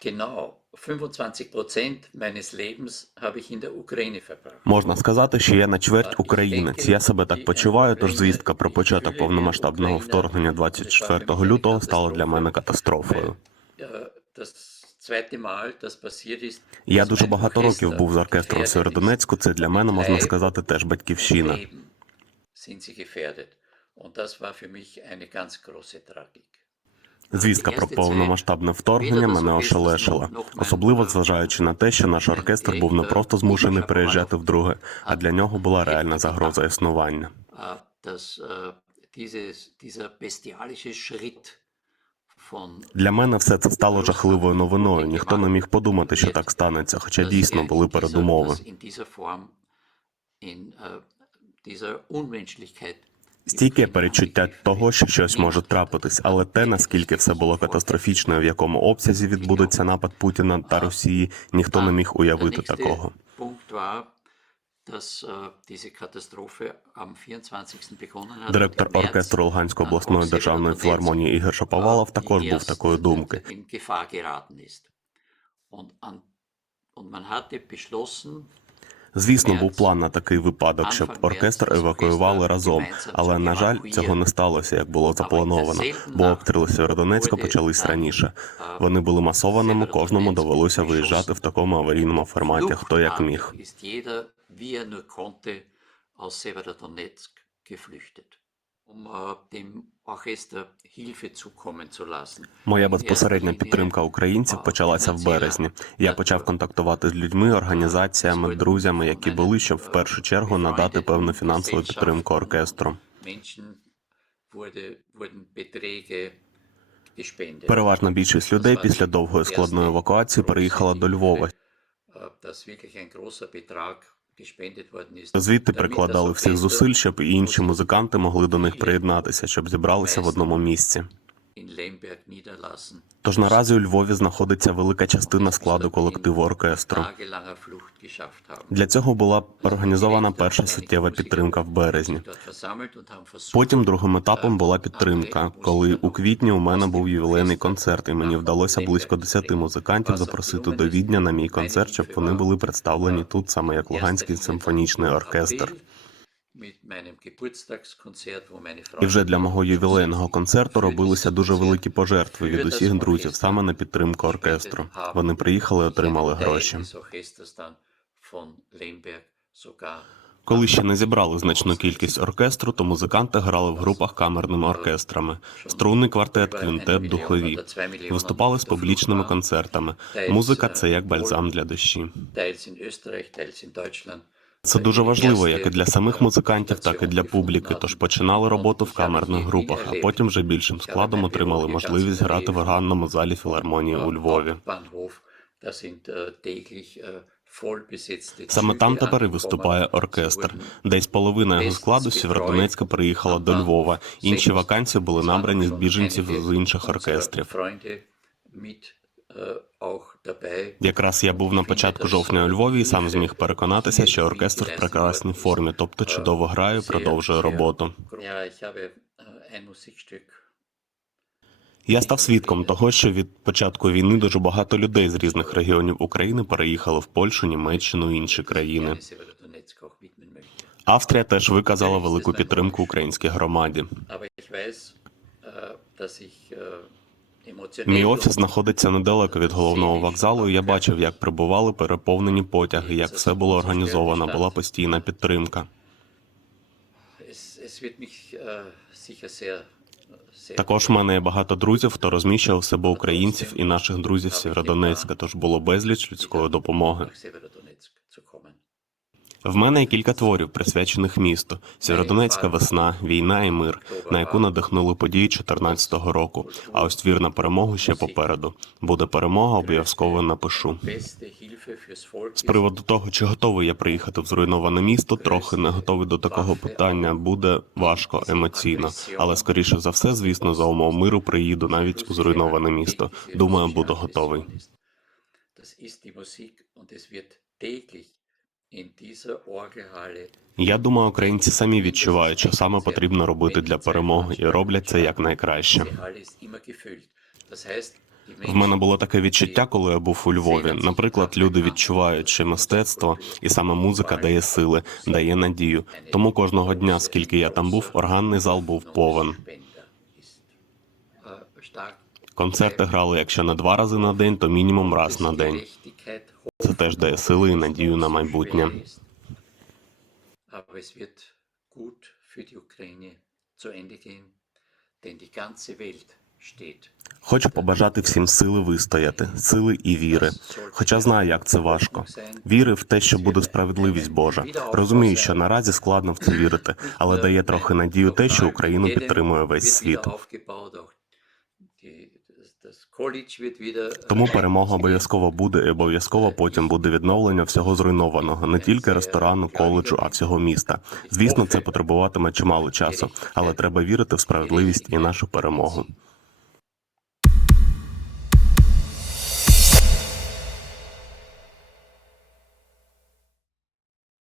genau 25 Prozent meines Lebens habe ich in der Ukraine verbracht. Можна сказати, що я на чверть українець. Я себе так почуваю. Тож звістка про початок повномасштабного вторгнення 24 лютого стала для мене катастрофою. Ist, Я дуже багато років був з оркестром Сєвєродонецьку. Це для мене можна сказати теж батьківщина. Gefährdet. Und das war für mich eine ganz große Tragik. Звістка про повномасштабне вторгнення мене ошелешила, особливо зважаючи на те, що наш оркестр був не просто змушений переїжджати вдруге, а для нього була реальна загроза існування. Von Для мене все це стало жахливою новиною. Ніхто не міг подумати, що так станеться, хоча дійсно були передумови. Стійке перечуття того, що щось може трапитись, але те, наскільки все було катастрофічно, в якому обсязі відбудеться напад Путіна та Росії, ніхто не міг уявити такого. Punkt war, dass diese Katastrophe am 24. begonnen hat. Директор оркестру Луганської обласної державної філармонії Ігор Шаповалов також був такої думки. Звісно, був план на такий випадок, щоб оркестр евакуювали разом, але на жаль, цього не сталося, як було заплановано, бо обстріли Сєвєродонецька почались раніше. Вони були масованими, кожному довелося виїжджати в такому аварійному форматі, хто як міг. Er nur konnte, aus Severodonetsk geflüchtet, Моя безпосередня підтримка українців почалася в березні. Я почав контактувати з людьми, організаціями, друзями, які були, щоб в першу чергу надати певну фінансову підтримку оркестру. Переважна більшість людей після довгої складної евакуації переїхала до Львова. Звідти прикладали всіх зусиль, щоб і інші музиканти могли до них приєднатися, щоб зібралися в одному місці. Тож наразі у Львові знаходиться велика частина складу колективу оркестру. Для цього була організована перша суттєва підтримка в березні. Потім другим етапом була підтримка, коли у квітні у мене був ювілейний концерт, і мені вдалося близько 10 музикантів запросити до Відня на мій концерт, щоб вони були представлені тут саме як Луганський симфонічний оркестр. І вже для мого ювілейного концерту робилися дуже великі пожертви від усіх друзів саме на підтримку оркестру. Вони приїхали, отримали гроші. Коли ще не зібрали значну кількість оркестру, то музиканти грали в групах камерними оркестрами: струнний квартет, квінтет, духові. Виступали з публічними концертами. Музика це як бальзам для душі. Це дуже важливо як і для самих музикантів, так і для публіки. Тож починали роботу в камерних групах, а потім вже більшим складом отримали можливість грати в органному залі філармонії у Львові. Саме там тепер і виступає оркестр. Десь половина його складу з Сєвєродонецька приїхала до Львова. Інші вакансії були набрані з біженців з інших оркестрів. Dabei. Якраз я був на початку жовтня у Львові і сам зміг переконатися, що оркестр в прекрасній формі, тобто чудово грає, продовжує роботу. Musikstück Я став свідком того, що від початку війни дуже багато людей з різних регіонів України переїхали в Польщу, Німеччину і інші країни. Австрія теж виказала велику підтримку українській громаді. Мій офіс знаходиться недалеко від головного вокзалу. і Я бачив, як прибували переповнені потяги, як все було організовано, була постійна підтримка. sehr Також в мене є багато друзів, хто розміщував себе українців і наших друзів з Сєвєродонецька, тож було безліч людської допомоги. В мене є кілька творів, присвячених місту: Сєвєродонецька весна, війна і мир, на яку надихнули події 14-го року. А ось твір на перемогу ще попереду. Буде перемога, обов'язково напишу. З приводу того, чи готовий я приїхати в зруйноване місто, трохи не готовий до такого питання. Буде важко емоційно, але скоріше за все, звісно, за умов миру приїду навіть у зруйноване місто. Думаю, буду готовий. Das ist die Musik und es wird täglich Я думаю, українці самі відчувають, що саме потрібно робити для перемоги, і роблять це якнайкраще. В мене було таке відчуття, коли я був у Львові. Наприклад, люди відчувають, що мистецтво і саме музика дає сили, дає надію. Тому кожного дня, скільки я там був, органний зал був повен. Концерти грали, якщо не два рази на день, то мінімум раз на день. Це теж дає сили і надію на майбутнє. Хочу побажати всім сили вистояти, сили і віри. Хоча знаю, як це важко. Віри в те, що буде справедливість Божа. Розумію, що наразі складно в це вірити, але дає трохи надію те, що Україну підтримує весь світ. Тому перемога обов'язково буде, і обов'язково потім буде відновлення всього зруйнованого, не тільки ресторану, коледжу, а всього міста. Звісно, це потребуватиме чимало часу, але треба вірити в справедливість і нашу перемогу.